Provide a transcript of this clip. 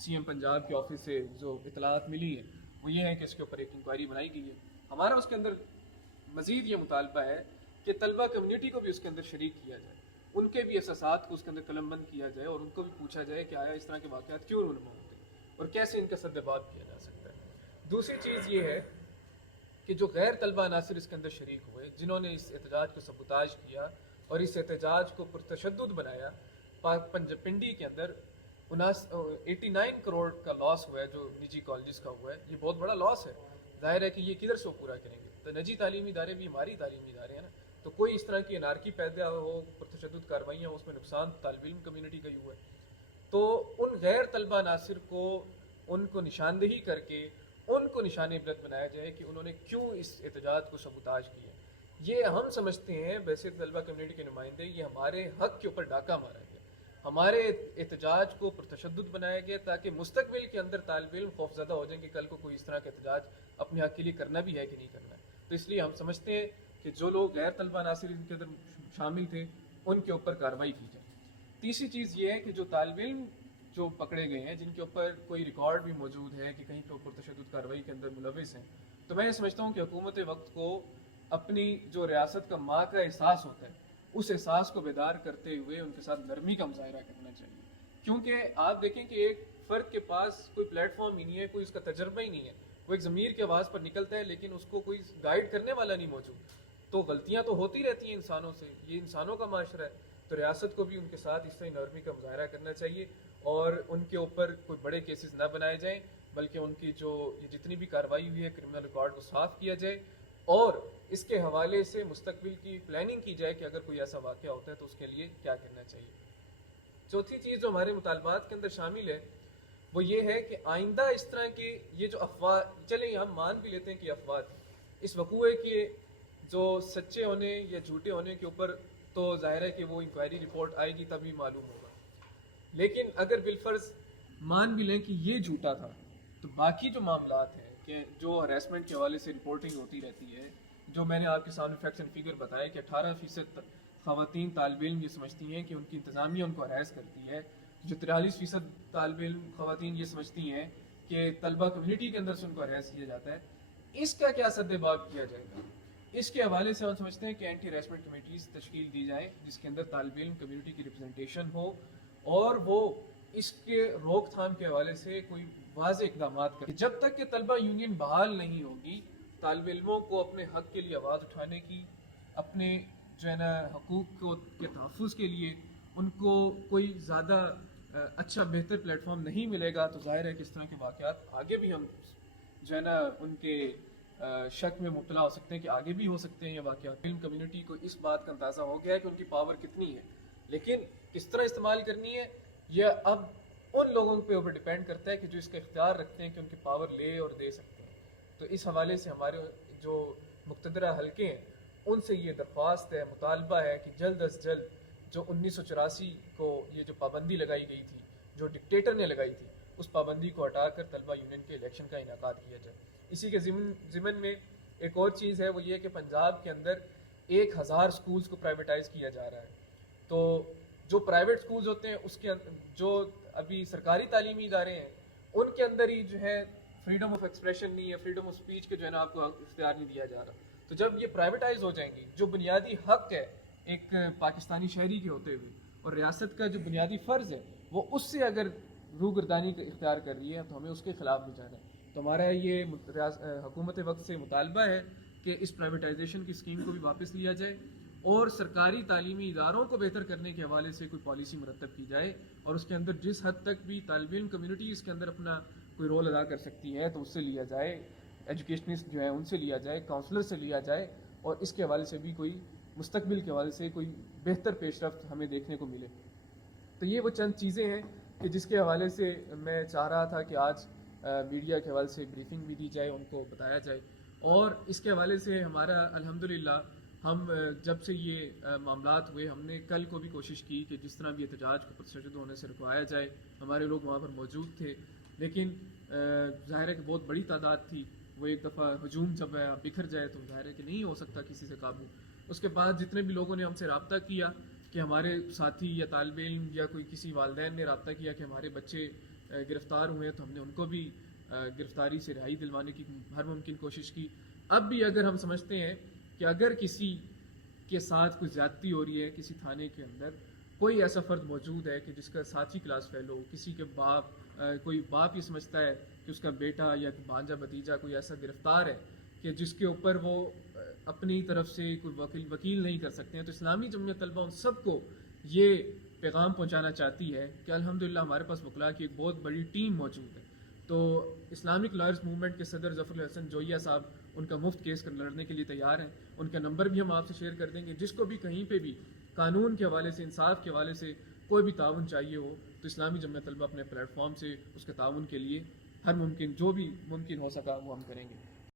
CM Punjab के office से जो इतलात मिली है वो ये है कि इसके ऊपर एक इंक्वायरी बनाई गई है। हमारा उसके अंदर मज़ीद ये मुतालबा है कि तलबा कम्युनिटी को भी उसके अंदर शरीक किया जाए, उनके भी एहसासात को उसके अंदर कलमबंद किया जाए और उनको भी पूछा जाए कि आया इस तरह के वाक़यात क्यों रूनुमा होते हैं और कैसे इनका सद्देबाब किया जा सकता है। दूसरी चीज़ ये है कि जो गैर तलबा अनासर इसके अंदर शरीक हुए, जिन्होंने इस एहतजाज को सबूताज किया और इस एहतजाज को पुरतशद्दुद बनाया, पिंडी के अंदर 89 करोड़ का लॉस हुआ है जो निजी कॉलेज का हुआ है। ये बहुत बड़ा लॉस है। जाहिर है कि ये किधर से वो पूरा करेंगे। तो निजी तालीमी इदारे भी हमारी तालीमी इदारे हैं ना, तो कोई इस तरह की अनारकी पैदा हो, पुरतशद्दुद कार्रवाइयाँ, उसमें नुकसान तालिब इल्म कम्यूनिटी का ही हुआ है। तो उन गैर तलबा अनासर को उनको निशानदेही करके उनको निशान इबरत बनाया जाए कि उन्होंने क्यों इस एहतजाज को सबूताज किया। ये हम समझते हैं वैसे तलबा कम्यूनिटी के नुमाइंदे, ये हमारे हक के ऊपर डाका मारा गया, हमारे एहतजाज को पुरतशद्दुद बनाया गया ताकि मुस्तकबिल के अंदर तालिब इल्म खौफजदा हो जाएं कि कल को कोई इस तरह का एहतजाज अपने हक के लिए करना भी है कि नहीं करना है। तो इसलिए हम समझते हैं कि जो लोग गैर तलबा अनासर इनके अंदर शामिल थे उनके ऊपर कार्रवाई की जाए। तीसरी चीज़ ये है कि जो तालिब इल्म जो पकड़े गए हैं, जिनके ऊपर कोई रिकॉर्ड भी मौजूद है कि कहीं पर पुरतशद्दुद कार्रवाई के अंदर मुलविस हैं, तो मैं ये समझता हूँ कि हुकूमत वक्त को अपनी जो रियासत का माँ का एहसास होता है उस एहसास को बेदार करते हुए उनके साथ नरमी का मुजाहरा करना चाहिए। क्योंकि आप देखें कि एक फ़र्द के पास कोई प्लेटफॉर्म ही नहीं है, कोई उसका तजर्बा ही नहीं है, वो एक ज़मीर की आवाज़ पर निकलता है लेकिन उसको कोई गाइड करने वाला नहीं मौजूद। तो गलतियाँ तो होती रहती हैं इंसानों से, ये इंसानों का माशरा है। तो रियासत को भी उनके साथ इस तरह नरमी का मुजाहरा करना चाहिए और उनके ऊपर कोई बड़े केसेस ना बनाए जाएँ, बल्कि उनकी जो ये जितनी भी कार्रवाई हुई है क्रिमिनल रिकॉर्ड को साफ़ किया जाए और इसके हवाले से मुस्तकबिल की प्लानिंग की जाए कि अगर कोई ऐसा वाक़या होता है तो उसके लिए क्या करना चाहिए। चौथी चीज़ जो हमारे मुतालबात के अंदर शामिल है वो ये है कि आइंदा इस तरह के ये जो अफवाह, चलें हम मान भी लेते हैं कि अफवाह थी, इस वकूए के जो सच्चे होने या झूठे होने के ऊपर तो ज़ाहिर है कि वो इंक्वायरी रिपोर्ट आएगी तभी मालूम होगा। लेकिन अगर बिलफर्ज मान भी लें कि ये झूठा था, तो बाकी जो मामलात हैं कि जो हरेसमेंट के हवाले से रिपोर्टिंग होती रहती है, जो मैंने आपके सामने फैक्ट्स एंड फिगर बताया कि 18% ख़वातीन तालिब इल्म ये समझती हैं कि उनकी इंतज़ामिया उनको हरास करती है, जो 43% तालिब इल्म ख़वातीन ये समझती हैं कि तलबा कम्युनिटी के अंदर से उनको हरास किया जाता है। इसका क्या सद्देबाब किया जाएगा? इसके हवाले से हम समझते हैं कि एंटी हरासमेंट कमेटीज़ तश्कील दी जाए जिसके अंदर तालिब इल्म कम्युनिटी की रिप्रेजेंटेशन हो और वो इसके रोकथाम के हवाले से कोई वाज़ेह इक़दाम करें। जब तक कि तलबा यूनियन बहाल नहीं होगी, तालिब इल्मों को अपने हक़ के लिए आवाज़ उठाने की, अपने जो है ना हकूक़ को के तहफ़्फ़ुज़ के लिए उनको कोई ज़्यादा अच्छा बेहतर प्लेटफॉर्म नहीं मिलेगा, तो ज़ाहिर है कि इस तरह के वाक़यात आगे भी हम जो है ना उनके शक में मुब्तला हो सकते हैं कि आगे भी हो सकते हैं ये वाक़यात। फिल्म कम्युनिटी को इस बात का अंदाज़ा हो गया है कि उनकी पावर कितनी है, लेकिन किस तरह इस्तेमाल करनी है यह अब उन लोगों के ऊपर डिपेंड करता है कि जो इसका इख्तियार रखते हैं कि उनकी पावर ले और दे सकते हैं। तो इस हवाले से हमारे जो मुक़्तदरा हल्के हैं उनसे ये दरख्वास्त है, मुतालबा है कि जल्द अज जल्द जो 1984 को ये जो पाबंदी लगाई गई थी, जो डिक्टेटर ने लगाई थी, उस पाबंदी को हटाकर तलबा यूनियन के इलेक्शन का इनेकाद किया जाए। इसी के ज़िमन में एक और चीज़ है, वो ये कि पंजाब के अंदर 1000 स्कूल्स को प्राइवेटाइज़ किया जा रहा है। तो जो प्राइवेट स्कूल्स होते हैं उसके जो अभी सरकारी तालीमी इदारे हैं उनके अंदर ही जो है फ्रीडम ऑफ एक्सप्रेशन नहीं है, फ्रीडम ऑफ स्पीच के जो है ना आपको इख्तियार नहीं दिया जा रहा। तो जब ये प्राइवेटाइज हो जाएंगी, जो बुनियादी हक है एक पाकिस्तानी शहरी के होते हुए और रियासत का जो बुनियादी फ़र्ज़ है वो उससे अगर रूगर्दानी का इख्तियार कर रही है तो हमें उसके ख़िलाफ़ भी जाना है। तो हमारा ये हुकूमत वक्त से मुतालबा है कि इस प्राइवेटाइजेशन की स्कीम को भी वापस लिया जाए और सरकारी तालीमी इदारों को बेहतर करने के हवाले से कोई पॉलिसी मुरतब की जाए और उसके अंदर जिस हद तक भी तालिब इल्म कम्युनिटी इसके अंदर अपना कोई रोल अदा कर सकती है तो उससे लिया जाए, एजुकेशनिस्ट जो है उनसे लिया जाए, काउंसलर से लिया जाए और इसके हवाले से भी कोई मुस्तकबिल के हवाले से कोई बेहतर पेशरफ्त हमें देखने को मिले। तो ये वो चंद चीज़ें हैं कि जिसके हवाले से मैं चाह रहा था कि आज मीडिया के हवाले से ब्रीफिंग भी दी जाए, उनको बताया जाए। और इसके हवाले से हमारा अल्हम्दुलिल्लाह हम जब से ये मामलात हुए हमने कल को भी कोशिश की कि जिस तरह भी एहतजाज को पुरतशद्दुद होने से रुकवाया जाए। हमारे लोग वहाँ पर मौजूद थे, लेकिन ज़ाहिर है कि बहुत बड़ी तादाद थी। वो एक दफ़ा हजूम जब बिखर जाए तो ज़ाहिर है कि नहीं हो सकता किसी से काबू। उसके बाद जितने भी लोगों ने हमसे रब्ता किया कि हमारे साथी या तालिब इल्म या कोई किसी वालिदैन ने रब्ता किया कि हमारे बच्चे گرفتار ہوئے ہیں تو ہم نے ان کو بھی گرفتاری سے رہائی دلوانے کی ہر ممکن کوشش کی. اب بھی اگر ہم سمجھتے ہیں کہ اگر کسی کے ساتھ کوئی زیادتی ہو رہی ہے کسی تھانے کے اندر, کوئی ایسا فرد موجود ہے کہ جس کا ساتھی کلاس فیلو, کسی کے کوئی باپ یہ سمجھتا ہے کہ اس کا بیٹا یا بھانجا بھتیجا کوئی ایسا گرفتار ہے کہ جس کے اوپر وہ اپنی طرف سے کوئی وکیل نہیں کر سکتے ہیں, تو اسلامی جمعیت طلبہ ان سب کو یہ پیغام پہنچانا چاہتی ہے کہ الحمدللہ ہمارے پاس وکلاء کی ایک بہت بڑی ٹیم موجود ہے. تو اسلامک لائرز موومنٹ کے صدر ظفر الحسن جویہ صاحب ان کا مفت کیس لڑنے کے لیے تیار ہیں. ان کا نمبر بھی ہم آپ سے شیئر کر دیں گے. جس کو بھی کہیں پہ بھی قانون کے حوالے سے, انصاف کے حوالے سے کوئی بھی تعاون چاہیے ہو تو اسلامی جمعیت طلبہ اپنے پلیٹ فارم سے اس کے تعاون کے لیے ہر ممکن جو بھی ممکن ہو سکا وہ ہم کریں گے.